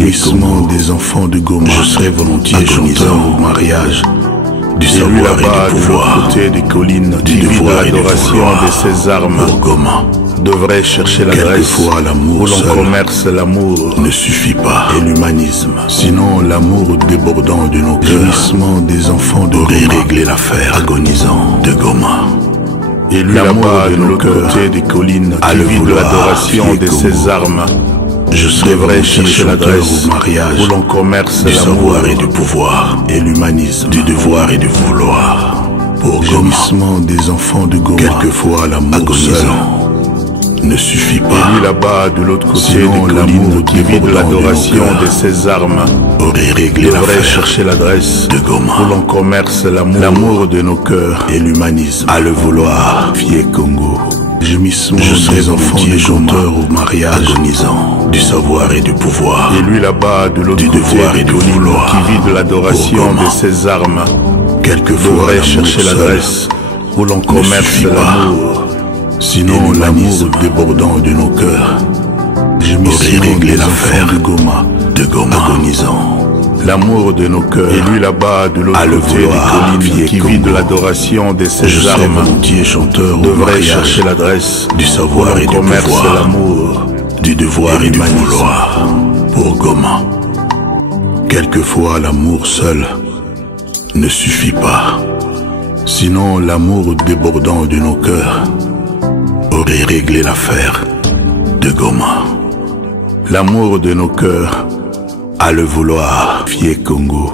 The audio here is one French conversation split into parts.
Jouissement des enfants de Goma. Je serais volontiers chanteur au mariage du savoir et du pouvoir. Côté des collines, du devoir et l'adoration de ses armes. Pour Goma. Devrait chercher l'adresse quelquefois l'amour où l'on seul commerce l'amour ne suffit pas, et l'humanisme, sinon l'amour débordant de nos cœurs. Jouissement des enfants de Goma régler l'affaire agonisant de Goma. Et lui là-bas de l'autre côté des collines qui vit de l'adoration de ses armes. Je devrais chercher l'adresse au mariage où l'on commerce du savoir et du pouvoir, et l'humanisme, du devoir et du vouloir. Pour jouissement des enfants de Goma, quelquefois l'amour seul ne suffit pas. Et lui là-bas de l'autre côté des collines qui vit de l'adoration de ses armes aurait réglé devrait chercher l'adresse de Goma où l'on commerce l'amour de nos cœurs et l'humanisme à le vouloir. Fier Congo, je serais volontiers chanteur au mariage agonisant du savoir et du pouvoir. Et lui là-bas de l'autre côté des collines qui vit de l'adoration de ses armes quelquefois devrait chercher l'adresse où l'on commerce l'amour. Sinon l'amour débordant de nos cœurs aurait réglé l'affaire de Goma agonisant. L'amour de nos cœurs et lui là-bas de l'autre côté des collines qui vit de l'adoration de ses armes volontiers chanteur devrait chercher l'adresse du savoir et du pouvoir, l'amour, du devoir et du vouloir. Pour Goma, quelquefois l'amour seul ne suffit pas, sinon l'amour débordant de nos cœurs aurait réglé l'affaire de Goma. L'amour de nos cœurs à le vouloir. Fier Congo,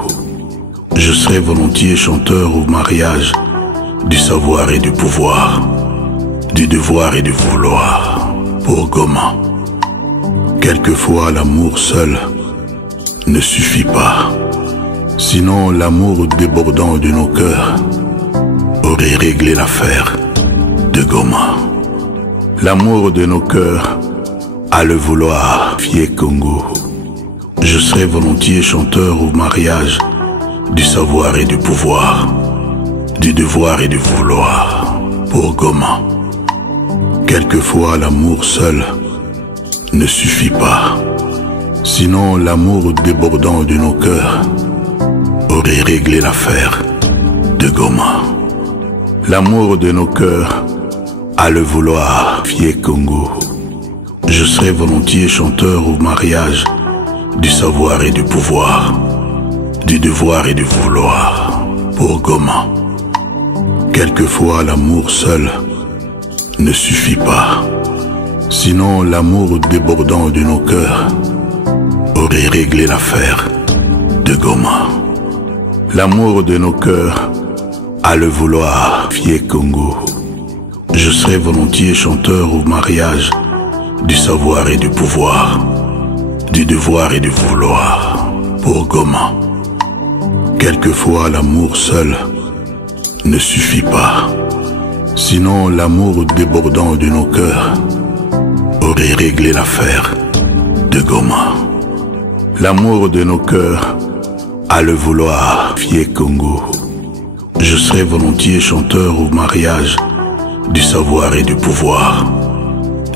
je serais volontiers chanteur au mariage du savoir et du pouvoir, du devoir et du vouloir. Pour Goma, quelquefois l'amour seul ne suffit pas, sinon l'amour débordant de nos cœurs aurait réglé l'affaire de Goma. L'amour de nos cœurs à le vouloir. Fier Congo, je serais volontiers chanteur au mariage du savoir et du pouvoir, du devoir et du vouloir. Pour Goma, quelquefois l'amour seul ne suffit pas, sinon l'amour débordant de nos cœurs aurait réglé l'affaire de Goma. L'amour de nos cœurs à le vouloir. Fier Congo, je serais volontiers chanteur au mariage du savoir et du pouvoir, du devoir et du vouloir. Pour Goma, quelquefois l'amour seul ne suffit pas, sinon l'amour débordant de nos cœurs aurait réglé l'affaire de Goma. L'amour de nos cœurs à le vouloir. Fier Congo, je serais volontiers chanteur au mariage du savoir et du pouvoir, du devoir et du vouloir. Pour Goma, quelquefois l'amour seul ne suffit pas, sinon l'amour débordant de nos cœurs aurait réglé l'affaire de Goma. L'amour de nos cœurs à le vouloir. Fier Congo, je serais volontiers chanteur au mariage du savoir et du pouvoir,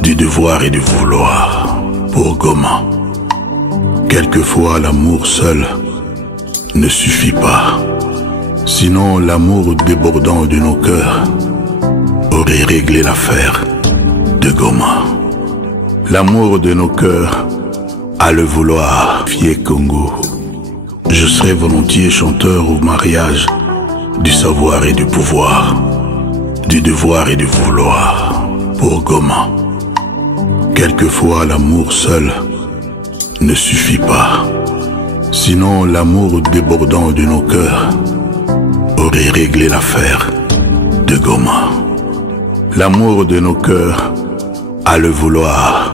du devoir et du vouloir. Pour Goma, quelquefois l'amour seul ne suffit pas, sinon l'amour débordant de nos cœurs aurait réglé l'affaire de Goma. L'amour de nos cœurs à le vouloir. Fier Congo, je serais volontiers chanteur au mariage du savoir et du pouvoir, du devoir et du vouloir. Pour Goma, quelquefois l'amour seul ne suffit pas, sinon l'amour débordant de nos cœurs aurait réglé l'affaire de Goma. L'amour de nos cœurs à le vouloir.